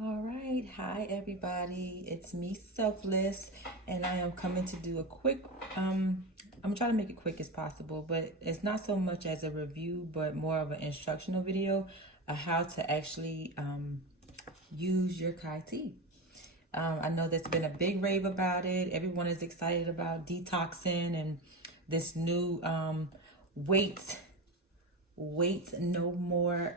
All right, hi everybody. It's me, Selfless, and I am coming to do a quick. I'm trying to make it quick as possible, but it's not so much as a review, but more of an instructional video of how to actually use your Kai tea. I know there's been a big rave about it. Everyone is excited about detoxing and this new weight no more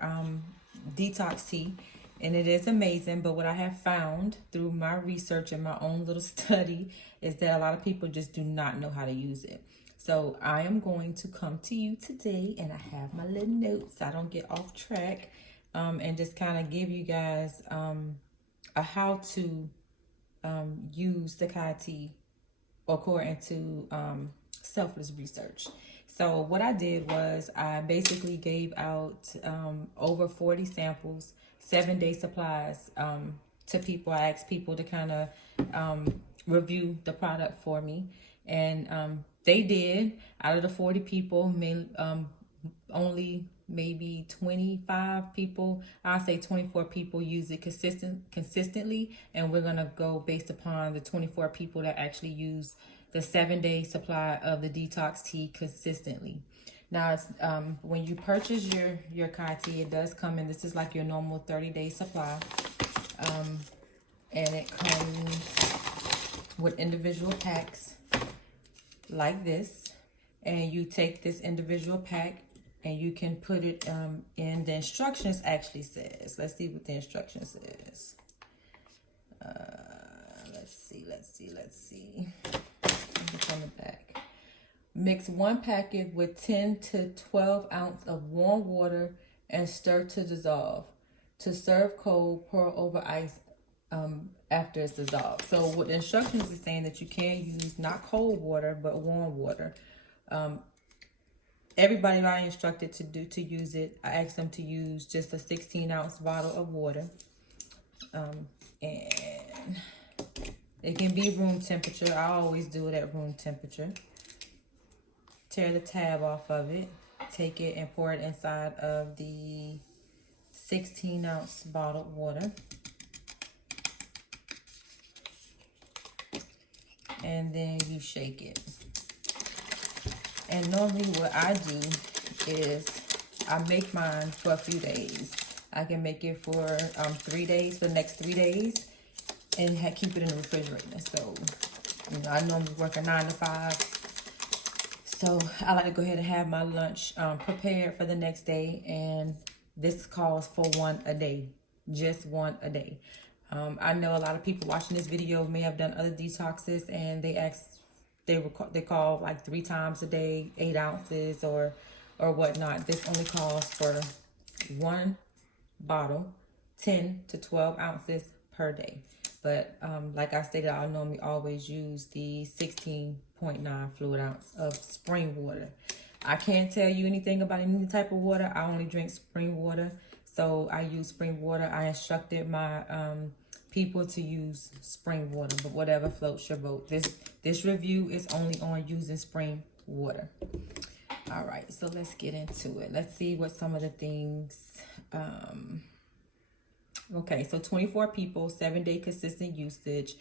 detox tea, and it is amazing. But what I have found through my research and my own little study is that a lot of people just do not know how to use it. So I am going to come to you today, and I have my little notes so I don't get off track, and just kind of give you guys a how to use the Kai tea according to Selfless research. So what I did was I basically gave out over 40 samples, 7-day supplies to people. I asked people to kind of review the product for me, and they did. Out of the 40 people, only maybe 25 people, I'll say 24 people use it consistently, and we're gonna go based upon the 24 people that actually use the 7-day supply of the detox tea consistently. Now, it's, when you purchase your Kai tea, it does come in. This is like your normal 30-day supply, and it comes with individual packs like this. And you take this individual pack and you can put it in. The instructions actually says. Let's see what the instructions says. Let's see. It's on the back. Mix 1 packet with 10 to 12 ounces of warm water and stir to dissolve. To serve cold, pour over ice after it's dissolved. So what the instructions is saying that you can use not cold water but warm water. Everybody I instructed to use it, I asked them to use just a 16-ounce bottle of water, and it can be room temperature. I always do it at room temperature. Tear the tab off of it, take it and pour it inside of the 16-ounce bottled water, and then you shake it. And normally what I do is I make mine for a few days. I can make it for 3 days, for the next 3 days, and keep it in the refrigerator. So, I normally work a 9 to 5. So I like to go ahead and have my lunch prepared for the next day. And this calls for 1 a day, just 1 a day. I know a lot of people watching this video may have done other detoxes, and they call like 3 times a day, 8 ounces or whatnot. This only calls for 1 bottle, 10 to 12 ounces per day. But like I stated, I normally always use the 16.9 fluid ounce of spring water. I can't tell you anything about any type of water. I only drink spring water, so I use spring water. I instructed my people to use spring water, but whatever floats your boat. This review is only on using spring water. All right, so let's get into it. Let's see what some of the things. Okay, so 24 people, 7-day consistent usage,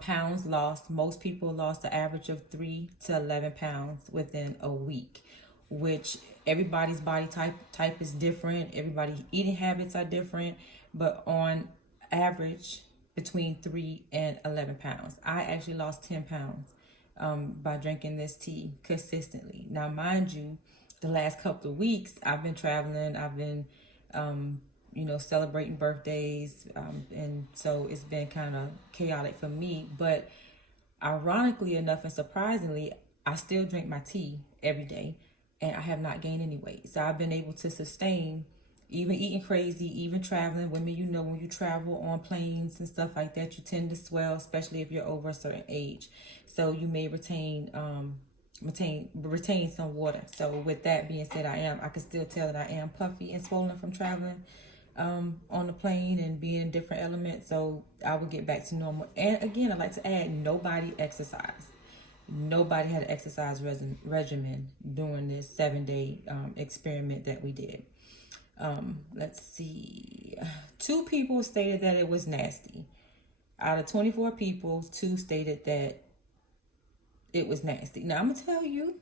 pounds lost. Most people lost an average of 3 to 11 pounds within a week, which everybody's body type is different. Everybody's eating habits are different, but on average between 3 and 11 pounds. I actually lost 10 pounds by drinking this tea consistently. Now, mind you, the last couple of weeks I've been traveling. I've been celebrating birthdays, and so it's been kind of chaotic for me. But ironically enough and surprisingly, I still drink my tea every day, and I have not gained any weight. So I've been able to sustain, even eating crazy, even traveling. Women, when you travel on planes and stuff like that, you tend to swell, especially if you're over a certain age. So you may retain some water. So with that being said, I can still tell that I am puffy and swollen from traveling on the plane and being in different elements. So I will get back to normal. And again, I'd like to add, nobody exercised. Nobody had an exercise regimen during this 7-day experiment that we did. Let's see. 2 people stated that it was nasty. Out of 24 people, 2 stated that it was nasty. Now I'm gonna tell you,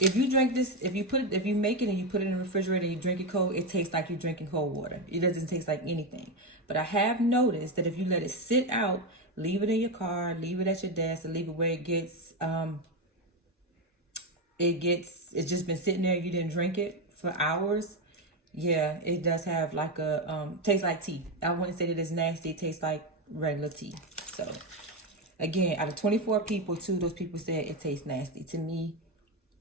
if you drink this, if you make it and you put it in the refrigerator and you drink it cold, it tastes like you're drinking cold water. It doesn't taste like anything. But I have noticed that if you let it sit out, leave it in your car, leave it at your desk, and leave it where it's just been sitting there, you didn't drink it for hours. Yeah, it does have like a tastes like tea. I wouldn't say that it's nasty. It tastes like regular tea. So again, out of 24 people, 2 of those people said it tastes nasty. To me,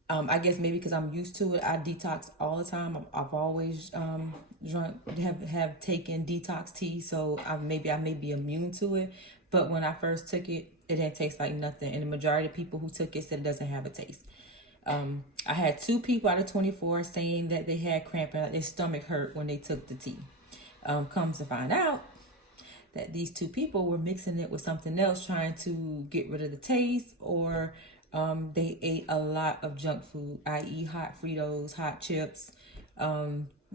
I guess maybe because I'm used to it. I detox all the time. I've always have taken detox tea, so I may be immune to it. But when I first took it, it didn't taste like nothing. And the majority of people who took it said it doesn't have a taste. I had 2 people out of 24 saying that they had cramping, their stomach hurt when they took the tea. Comes to find out that these 2 people were mixing it with something else, trying to get rid of the taste, or they ate a lot of junk food, i.e. hot Fritos, hot chips,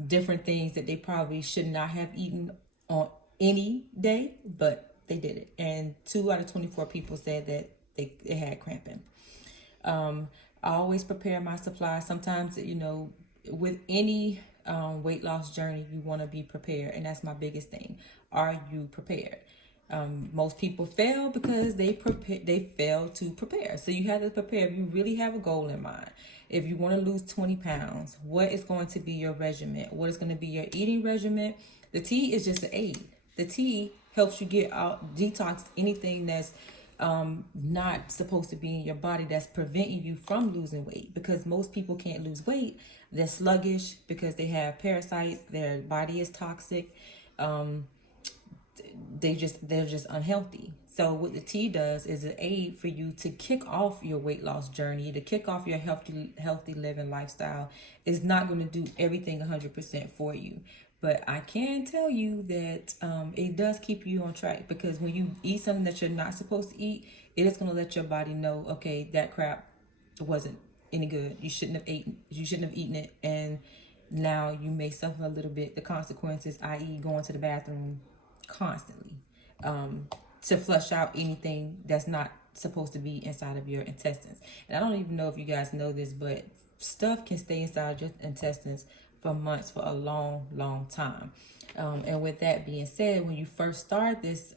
different things that they probably should not have eaten on any day, but they did it. And 2 out of 24 people said that they had cramping. I always prepare my supplies. Sometimes, with any weight loss journey, you want to be prepared. And that's my biggest thing. Are you prepared? Most people fail because they fail to prepare. So you have to prepare. If you really have a goal in mind, if you want to lose 20 pounds, what is going to be your regimen? What is going to be your eating regimen? The tea is just an aid. The tea helps you get out, detox anything that's not supposed to be in your body, that's preventing you from losing weight, because most people can't lose weight. They're sluggish because they have parasites. Their body is toxic. They're just unhealthy. So what the tea does is an aid for you to kick off your weight loss journey, to kick off your healthy living lifestyle. It's not going to do everything 100% for you. But I can tell you that it does keep you on track, because when you eat something that you're not supposed to eat, it is going to let your body know, okay, that crap wasn't any good. You shouldn't have eaten it, and now you may suffer a little bit the consequences, i.e. going to the bathroom constantly to flush out anything that's not supposed to be inside of your intestines. And I don't even know if you guys know this, but stuff can stay inside your intestines for months, for a long time. And with that being said, when you first start this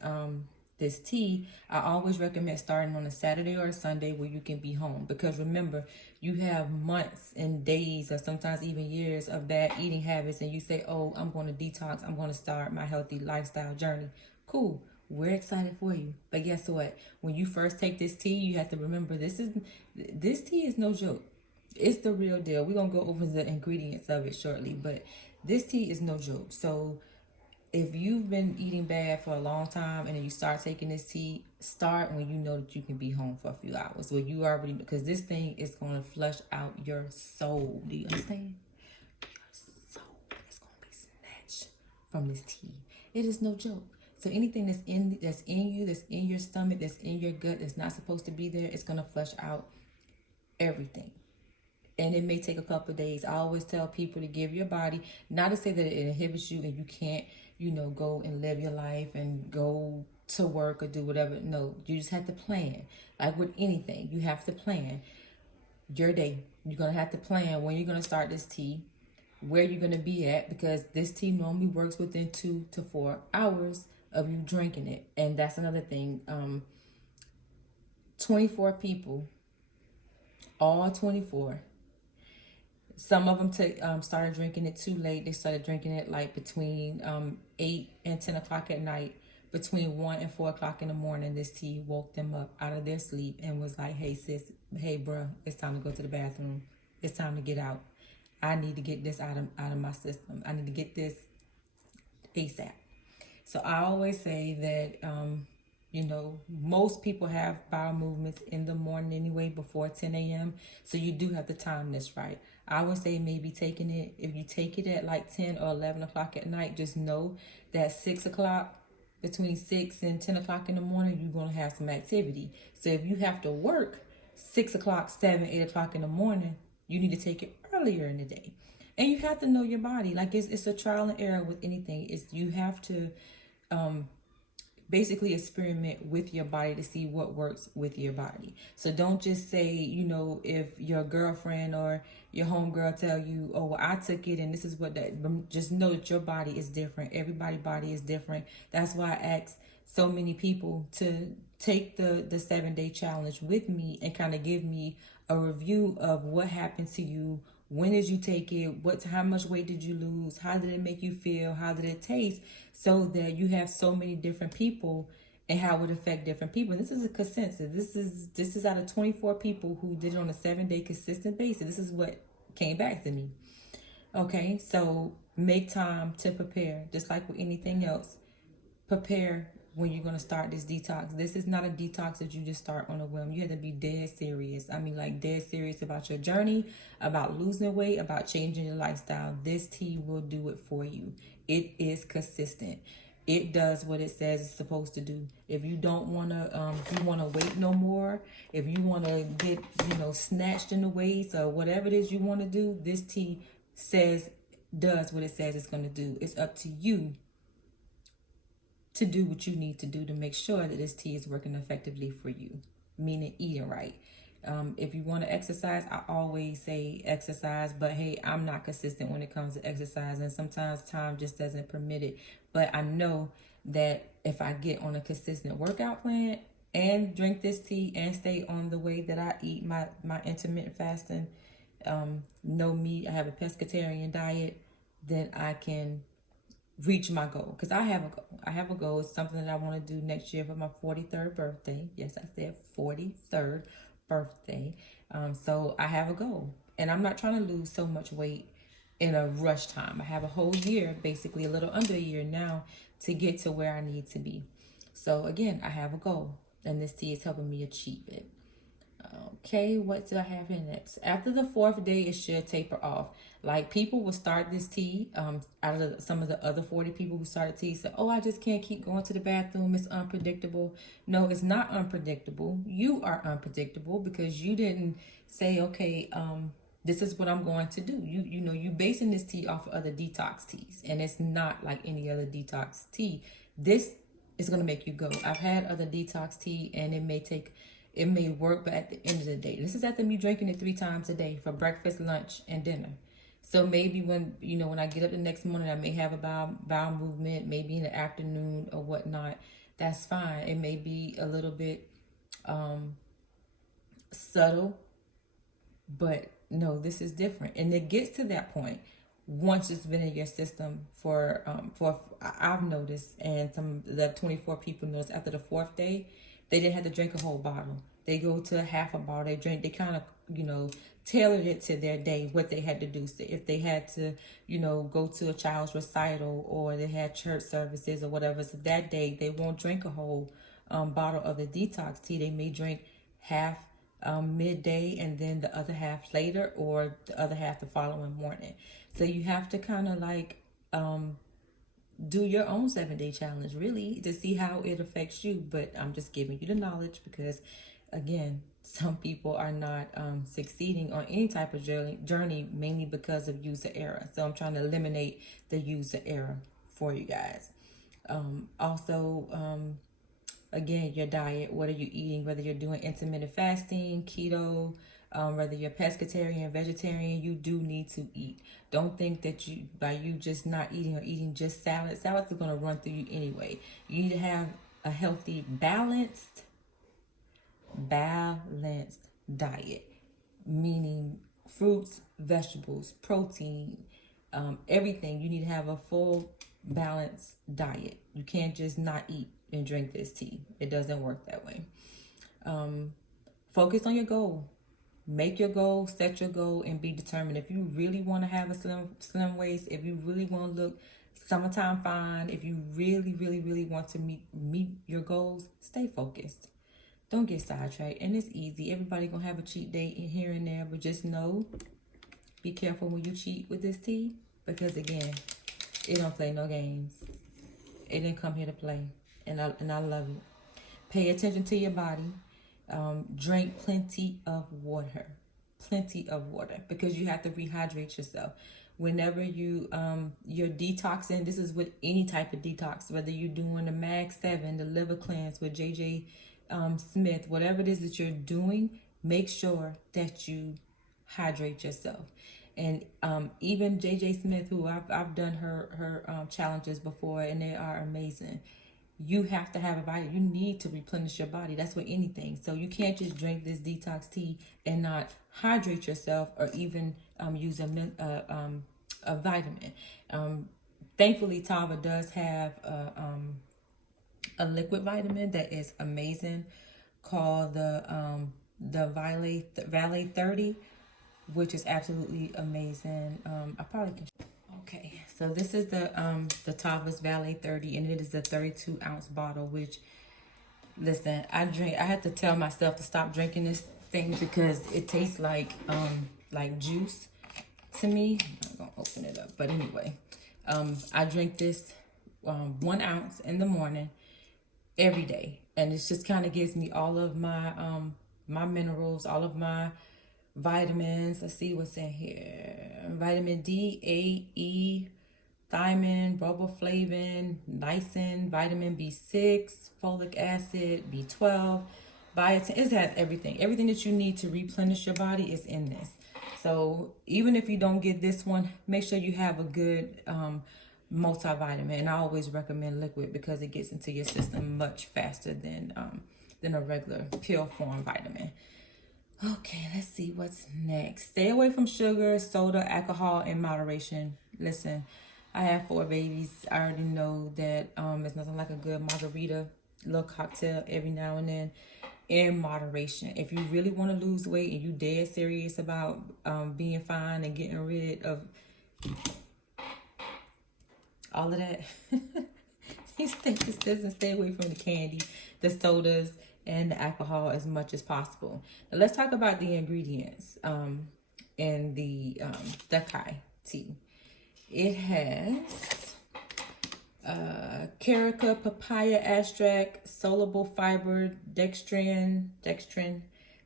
tea, I always recommend starting on a Saturday or a Sunday where you can be home, because remember, you have months and days, or sometimes even years of bad eating habits, and you say, oh, I'm going to detox, I'm going to start my healthy lifestyle journey. Cool, we're excited for you. But guess what? When you first take this tea, you have to remember, this tea is no joke. It's the real deal. We're going to go over the ingredients of it shortly, but this tea is no joke. So if you've been eating bad for a long time and then you start taking this tea, start when you know that you can be home for a few hours. Well, you already, because this thing is going to flush out your soul. Do you understand? Your soul is going to be snatched from this tea. It is no joke. So anything that's in you, that's in your stomach, that's in your gut, that's not supposed to be there, it's going to flush out everything. And it may take a couple of days. I always tell people to give your body, not to say that it inhibits you and you can't, go and live your life and go to work or do whatever. No, you just have to plan. Like with anything, you have to plan your day. You're going to have to plan when you're going to start this tea, where you're going to be at, because this tea normally works within 2 to 4 hours of you drinking it. And that's another thing. 24 people, all 24. Some of them started drinking it too late. They started drinking it like between 8 and 10 o'clock at night. Between 1 and 4 o'clock in the morning, this tea woke them up out of their sleep and was like, hey, sis, hey, bruh, it's time to go to the bathroom. It's time to get out. I need to get this out of my system. I need to get this ASAP. So I always say that, most people have bowel movements in the morning anyway, before 10 a.m. So you do have to time this right. I would say maybe taking it, if you take it at like 10 or 11 o'clock at night, just know that 6 o'clock, between 6 and 10 o'clock in the morning, you're going to have some activity. So if you have to work 6 o'clock, 7, 8 o'clock in the morning, you need to take it earlier in the day. And you have to know your body. Like it's a trial and error with anything. It's you have to basically experiment with your body to see what works with your body. So don't just say, you know, if your girlfriend or your homegirl tell you, oh, well, I took it and this is what that, just know that your body is different. Everybody's body is different. That's why I ask so many people to take the 7-day challenge with me and kind of give me a review of what happened to you. When did you take it? How much weight did you lose? How did it make you feel? How did it taste? So that you have so many different people and how it would affect different people. And this is a consensus. This is out of 24 people who did it on a 7-day consistent basis. This is what came back to me. Okay, so make time to prepare. Just like with anything else, prepare when you're going to start this detox. This is not a detox that you just start on a whim. You have to be dead serious. I mean, like dead serious about your journey, about losing weight, about changing your lifestyle. This tea will do it for you. It is consistent. It does what it says it's supposed to do. If you don't want to, if you want to wait no more, if you want to get, you know, snatched in the waist or whatever it is you want to do, this tea does what it says it's going to do. It's up to you to do what you need to do to make sure that this tea is working effectively for you, meaning eating right. If you want to exercise, I always say exercise, but hey, I'm not consistent when it comes to exercise, and sometimes time just doesn't permit it. But I know that if I get on a consistent workout plan and drink this tea and stay on the way that I eat my intermittent fasting, no meat, I have a pescatarian diet, then I can reach my goal. Because I have a goal. I have a goal. It's something that I want to do next year for my 43rd birthday. Yes, I said 43rd birthday. So I have a goal. And I'm not trying to lose so much weight in a rush time. I have a whole year, basically a little under a year now, to get to where I need to be. So again, I have a goal. And this tea is helping me achieve it. Okay, what do I have in next? After the 4th day, it should taper off. Like people will start this tea. Out of some of the other 40 people who started tea said, "Oh, I just can't keep going to the bathroom. It's unpredictable." No, it's not unpredictable. You are unpredictable because you didn't say, "Okay, this is what I'm going to do." You know, you basing this tea off of other detox teas, and it's not like any other detox tea. This is gonna make you go. I've had other detox tea, and it may work, but at the end of the day, this is after me drinking it 3 times a day for breakfast, lunch, and dinner. So maybe when I get up the next morning, I may have a bowel movement, maybe in the afternoon or whatnot. That's fine. It may be a little bit subtle, but no, this is different. And it gets to that point once it's been in your system for I've noticed, and some of the 24 people noticed after the 4th day, they didn't have to drink a whole bottle. They go to half a bottle. They kind of, tailored it to their day, what they had to do. So if they had to, go to a child's recital or they had church services or whatever, so that day they won't drink a whole bottle of the detox tea. They may drink half midday and then the other half later, or the other half the following morning. So you have to kind of like do your own 7-day challenge, really, to see how it affects you. But I'm just giving you the knowledge because, again, some people are not succeeding on any type of journey, mainly because of user error. So I'm trying to eliminate the user error for you guys. Again, your diet, what are you eating, whether you're doing intermittent fasting, keto, whether you're pescatarian, vegetarian, you do need to eat. Don't think that by you just not eating or eating just salads are going to run through you anyway. You need to have a healthy, balanced diet, meaning fruits, vegetables, protein, everything. You need to have a full, balanced diet. You can't just not eat and drink this tea. It doesn't work that way. Focus on your goal. Make your goal, set your goal, and be determined. If you really want to have a slim waist, if you really want to look summertime fine, if you really, really, really want to meet your goals, stay focused. Don't get sidetracked. And it's easy. Everybody gonna have a cheat day in here and there, but just know, be careful when you cheat with this tea, because again, it don't play no games. It didn't come here to play, and I love it. Pay attention to your body. Drink plenty of water, because you have to rehydrate yourself. whenever you're detoxing. This is with any type of detox, whether you're doing the Mag 7, the liver cleanse with JJ Smith, whatever it is that you're doing, make sure that you hydrate yourself. And even JJ Smith, who I've done her challenges before, and they are amazing. You have to have a body. You need to replenish your body. That's with anything. So you can't just drink this detox tea and not hydrate yourself, or even use a vitamin. Thankfully, Tava does have a liquid vitamin that is amazing, called the Vale 30, which is absolutely amazing. I probably can. Okay, so this is the Tava's Vale 30, and it is a 32-ounce bottle. Which, listen, I had to tell myself to stop drinking this thing because it tastes like juice to me. I'm not gonna open it up, but anyway, I drink this 1 ounce in the morning every day, and it just kind of gives me all of my my minerals, all of my vitamins. Let's see what's in here. Vitamin D, A, E, thiamine, riboflavin, niacin, vitamin B6, folic acid, B12, biotin. It has everything. Everything that you need to replenish your body is in this. So even if you don't get this one, make sure you have a good multivitamin. And I always recommend liquid because it gets into your system much faster than a regular pill form vitamin. Okay, let's see what's next. Stay away from sugar, soda, alcohol in moderation. Listen, I have 4 babies. I already know that it's nothing like a good margarita, little cocktail every now and then, in moderation. If you really want to lose weight and you dead serious about being fine and getting rid of all of that, you stay away from the candy, the sodas, and the alcohol as much as possible. Now let's talk about the ingredients in the Detox tea. It has carica, papaya extract, soluble fiber, dextrin,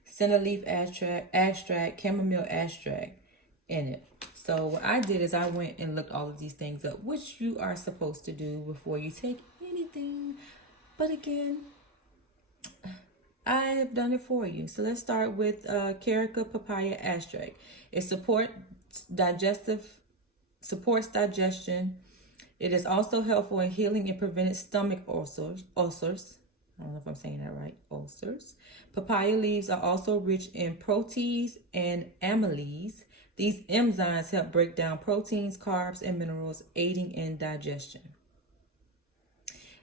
senna leaf extract, chamomile extract in it. So what I did is I went and looked all of these things up, which you are supposed to do before you take anything. But again, I have done it for you. So let's start with carica papaya extract. It supports digestion. It is also helpful in healing and preventing stomach ulcers. I don't know if I'm saying that right. Ulcers. Papaya leaves are also rich in proteins and amylase. These enzymes help break down proteins, carbs, and minerals, aiding in digestion.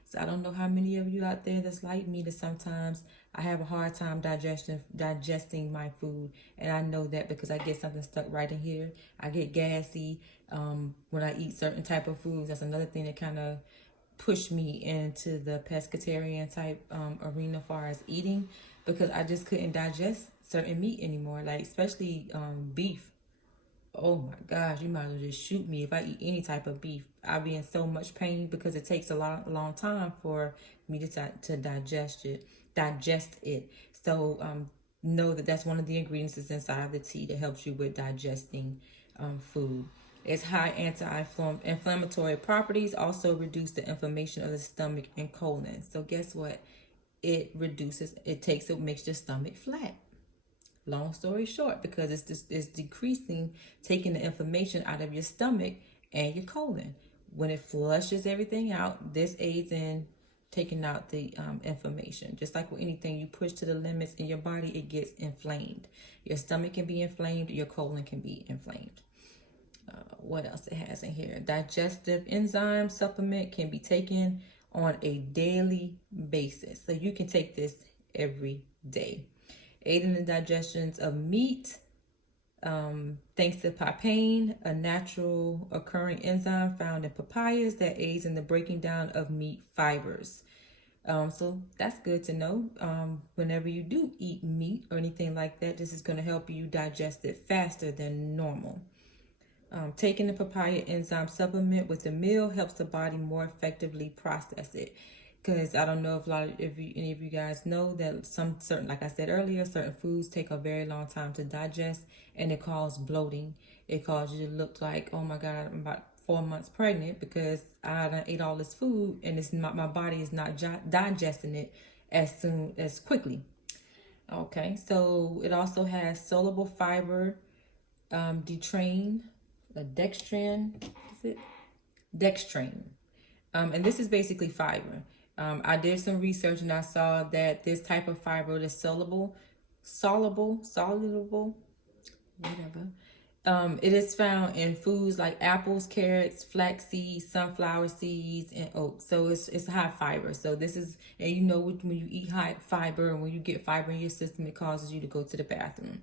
So I don't know how many of you out there that's like me, that sometimes I have a hard time digesting my food. And I know that because I get something stuck right in here. I get gassy when I eat certain type of foods. That's another thing that kind of pushed me into the pescatarian type arena as far as eating, because I just couldn't digest certain meat anymore, like especially beef. Oh my gosh, you might as well just shoot me. If I eat any type of beef, I'll be in so much pain because it takes a long time for me to digest it. So know that that's one of the ingredients that's inside of the tea that helps you with digesting food. It's high anti-inflammatory properties, also reduce the inflammation of the stomach and colon. So guess what? It makes your stomach flat. Long story short, because it's decreasing, taking the inflammation out of your stomach and your colon. When it flushes everything out, this aids in taking out the inflammation. Just like with anything you push to the limits in your body, it gets inflamed. Your stomach can be inflamed, your colon can be inflamed. What else it has in here? Digestive enzyme supplement can be taken on a daily basis. So you can take this every day. Aiding the digestions of meat, thanks to papain, a natural occurring enzyme found in papayas that aids in the breaking down of meat fibers. So that's good to know. Whenever you do eat meat or anything like that, this is going to help you digest it faster than normal. Taking the papaya enzyme supplement with a meal helps the body more effectively process it. Because I don't know if any of you guys know that certain, like I said earlier, certain foods take a very long time to digest, and it causes bloating It causes you to look like, oh my God, I'm about 4 months pregnant because I done ate all this food and it's not, my body is not digesting it as quickly. Okay, so it also has soluble fiber, detrain, dextrin, is it? Dextrain. And this is basically fiber. I did some research and I saw that this type of fiber is soluble, whatever. It is found in foods like apples, carrots, flax seeds, sunflower seeds, and oats. So it's high fiber. So this is, and you know when you eat high fiber and when you get fiber in your system, it causes you to go to the bathroom.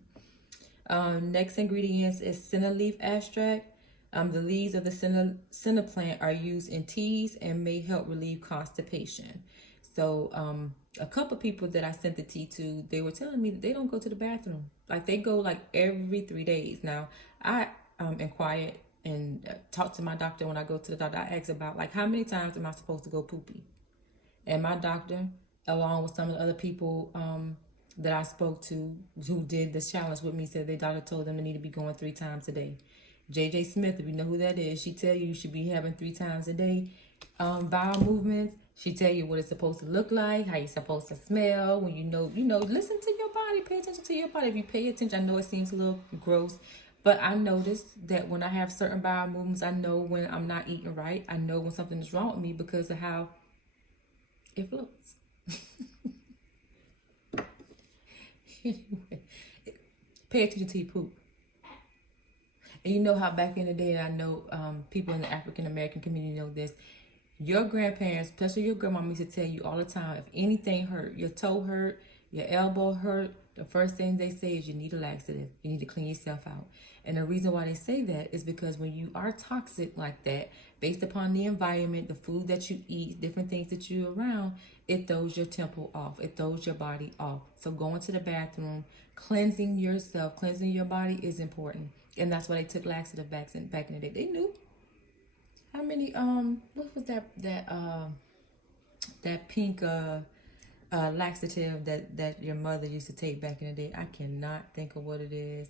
Next ingredients is senna leaf extract. The leaves of the senna plant are used in teas and may help relieve constipation. So a couple people that I sent the tea to, they were telling me that they don't go to the bathroom. Like they go like every 3 days. Now I inquired and talked to my doctor when I go to the doctor. I asked about like how many times am I supposed to go poopy? And my doctor, along with some of the other people that I spoke to who did this challenge with me, said their doctor told them they need to be going 3 times a day. JJ Smith, if you know who that is, she tell you should be having 3 times a day bowel movements. She tell you what it's supposed to look like, how you're supposed to smell. When you know, listen to your body, pay attention to your body. If you pay attention, I know it seems a little gross, but I noticed that when I have certain bowel movements, I know when I'm not eating right. I know when something is wrong with me because of how it floats. Anyway, pay attention to your poop. And you know how back in the day, and I know people in the African American community know this, your grandparents, especially your grandmama, used to tell you all the time, if anything hurt, your toe hurt, your elbow hurt, the first thing they say is you need a laxative. You need to clean yourself out. And the reason why they say that is because when you are toxic like that, based upon the environment, the food that you eat, different things that you're around, it throws your temple off. It throws your body off. So going to the bathroom, cleansing yourself, cleansing your body is important. And that's why they took laxative back in the day. They knew. How many what was that pink laxative that your mother used to take back in the day? I cannot think of what it is.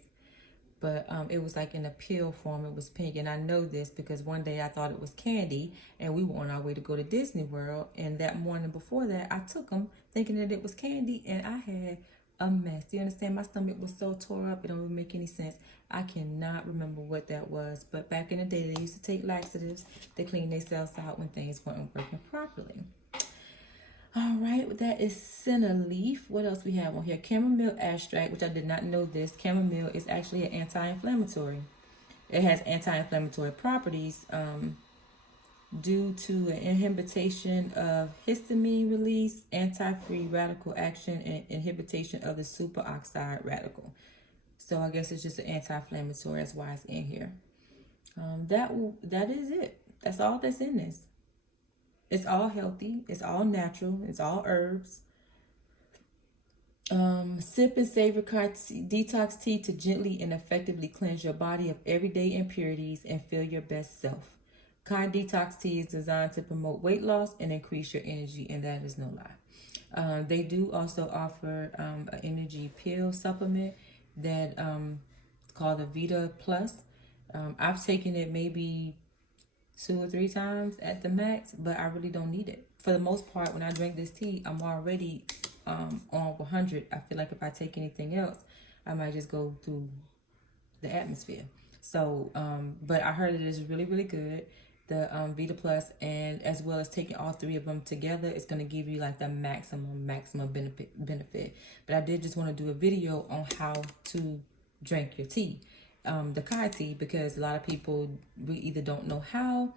But it was like in a pill form. It was pink. And I know this because one day I thought it was candy and we were on our way to go to Disney World. And that morning before that, I took them thinking that it was candy and I had a mess. Do you understand? My stomach was so tore up, it don't even make any sense. I cannot remember what that was. But back in the day, they used to take laxatives to clean themselves out when things weren't working properly. All right, that is senna leaf. What else we have on here? Chamomile extract, which I did not know this. Chamomile is actually an anti-inflammatory. It has anti-inflammatory properties due to an inhibition of histamine release, anti-free radical action, and inhibition of the superoxide radical. So I guess it's just an anti-inflammatory. That's why it's in here. That is it. That's all that's in this. It's all healthy. It's all natural. It's all herbs. Sip and savor detox tea to gently and effectively cleanse your body of everyday impurities and feel your best self. Kai Detox tea is designed to promote weight loss and increase your energy, and that is no lie. They do also offer an energy pill supplement that called the Vita Plus. I've taken it maybe 2 or 3 times at the max, but I really don't need it. For the most part, when I drink this tea, I'm already on 100. I feel like if I take anything else, I might just go through the atmosphere. So, but I heard it is really, really good. The Vita Plus, and as well as taking all 3 of them together, it's going to give you like the maximum benefit. But I did just want to do a video on how to drink your tea, the Kai tea, because a lot of people either don't know how.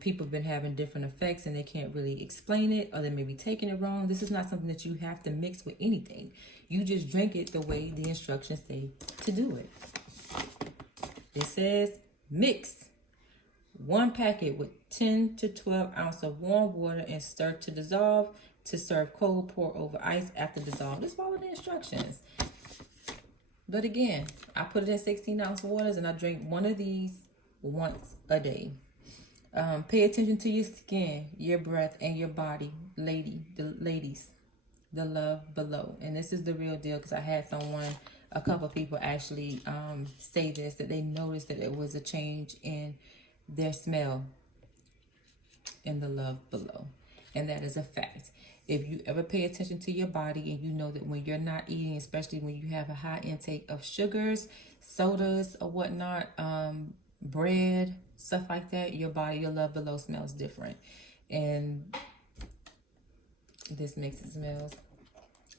People have been having different effects and they can't really explain it, or they may be taking it wrong. This is not something that you have to mix with anything. You just drink it the way the instructions say to do it. It says mix 1 packet with 10 to 12 ounces of warm water and stir to dissolve. To serve cold, pour over ice after dissolve. Just follow the instructions. But again, I put it in 16-ounce waters and I drink 1 of these once a day. Pay attention to your skin, your breath, and your body, ladies. The love below. And this is the real deal because I had someone a couple of people actually say this, that they noticed that it was a change in their smell in the love below. And that is a fact. If you ever pay attention to your body and you know that when you're not eating, especially when you have a high intake of sugars, sodas, or whatnot, bread, stuff like that, your body, your love below smells different. And this makes it smells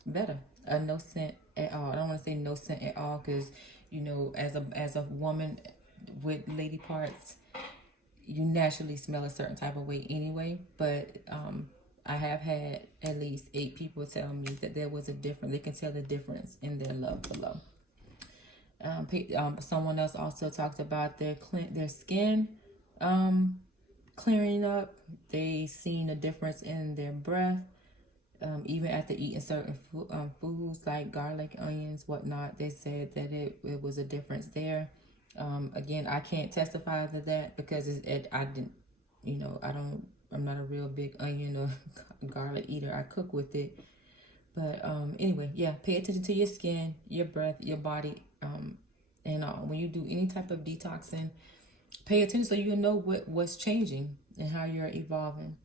better. No scent at all. I don't want to say no scent at all because, you know, as a woman with lady parts, you naturally smell a certain type of way anyway. But I have had at least 8 people tell me that there was a difference. They can tell the difference in their love below. Someone else also talked about their skin clearing up. They seen a difference in their breath. Even after eating certain foods like garlic, onions, whatnot, they said that it was a difference there. Again, I can't testify to that because I didn't, you know, I'm not a real big onion or garlic eater. I cook with it. But anyway, yeah, pay attention to your skin, your breath, your body, and when you do any type of detoxing, pay attention so you know what's changing and how you're evolving.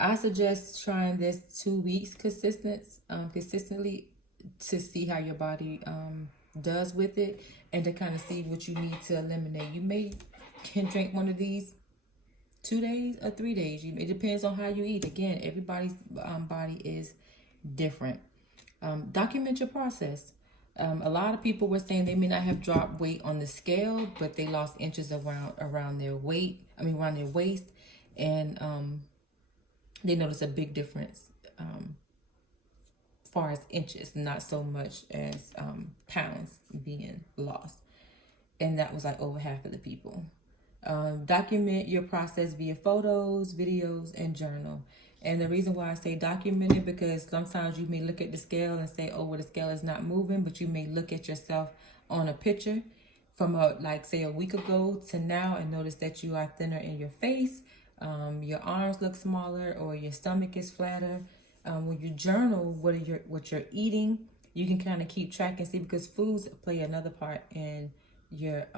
I suggest trying this 2 weeks consistently to see how your body does with it and to kind of see what you need to eliminate. You can drink one of these 2 days or 3 days. It depends on how you eat. Again, everybody's body is different. Document your process. A lot of people were saying they may not have dropped weight on the scale, but they lost inches around their around their waist, and they noticed a big difference as far as inches, not so much as pounds being lost. And that was like over half of the people. Document your process via photos, videos, and journal. And the reason why I say document it, because sometimes you may look at the scale and say, oh, well, the scale is not moving, but you may look at yourself on a picture from say a week ago to now and notice that you are thinner in your face, your arms look smaller, or your stomach is flatter. When you journal what you're eating, you can kind of keep track and see, because foods play another part in your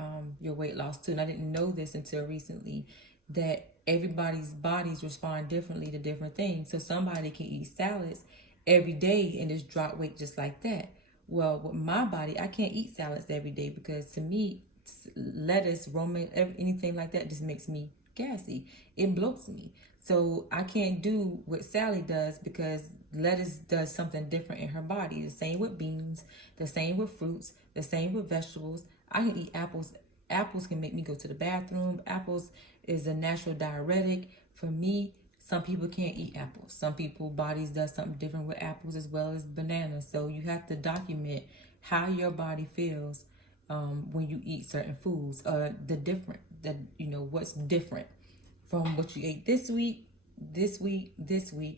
weight loss too. And I didn't know this until recently, that everybody's bodies respond differently to different things. So somebody can eat salads every day and just drop weight just like that. Well, with my body, I can't eat salads every day because to me, lettuce, romaine, anything like that just makes me gassy. It bloats me. So I can't do what Sally does because lettuce does something different in her body. The same with beans, the same with fruits, the same with vegetables. I can eat apples. Apples can make me go to the bathroom. Apples is a natural diuretic. For me, some people can't eat apples. Some people's bodies does something different with apples as well as bananas. So you have to document how your body feels when you eat certain foods. What's different from what you ate this week.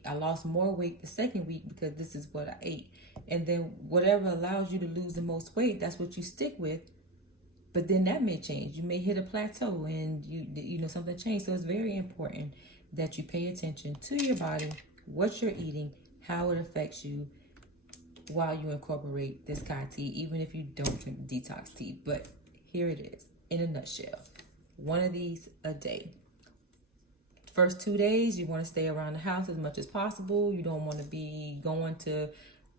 I lost more weight the second week because this is what I ate. And then whatever allows you to lose the most weight, that's what you stick with. But then that may change. You may hit a plateau and something changed. So it's very important that you pay attention to your body, what you're eating, how it affects you while you incorporate this Kai tea, even if you don't drink detox tea. But here it is in a nutshell. One of these a day. First 2 days, you want to stay around the house as much as possible. You don't want to be going to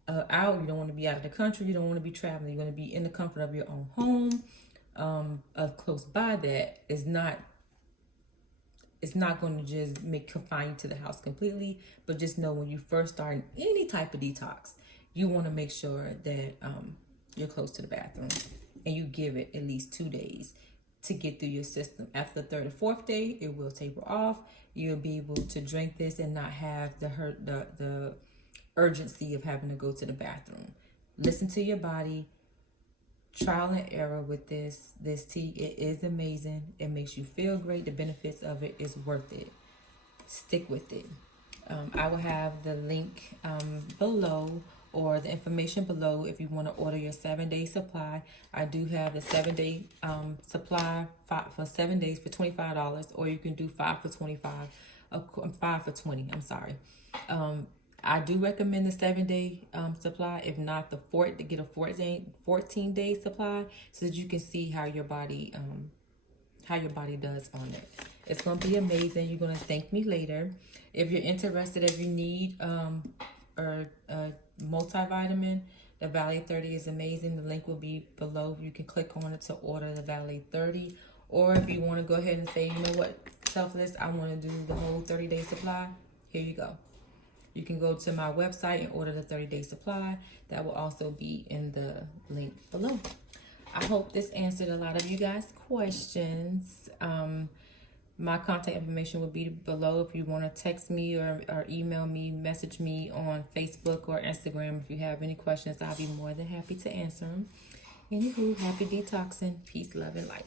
out. You don't want to be out of the country. You don't want to be traveling. You want to be in the comfort of your own home. Close by that is not, it's not going to just confine you to the house completely, but just know when you first start any type of detox, you want to make sure that you're close to the bathroom and you give it at least 2 days to get through your system. After the 3rd or 4th day, it will taper off. You'll be able to drink this and not have the urgency of having to go to the bathroom. Listen to your body. Trial and error with this tea. It is amazing. It makes you feel great. The benefits of it is worth it. Stick with it. I will have the link below, or the information below, if you want to order your 7-day supply. I do have the 7-day supply for 7 days for $25, or you can do 5 for $25. 5 for $20. I'm sorry. I do recommend the 7-day supply, if not the to get a 14-day supply, so that you can see how your body does on it. It's gonna be amazing. You're gonna thank me later. If you're interested, if you need or multivitamin, the Vale 30 is amazing. The link will be below. You can click on it to order the Vale 30. Or if you want to go ahead and say, you know what, Selfless, I want to do the whole 30-day supply, here you go. You can go to my website and order the 30-day supply. That will also be in the link below. I hope this answered a lot of you guys' questions. My contact information will be below if you want to text me or email me, message me on Facebook or Instagram. If you have any questions, I'll be more than happy to answer them. Anywho, happy detoxing. Peace, love, and light.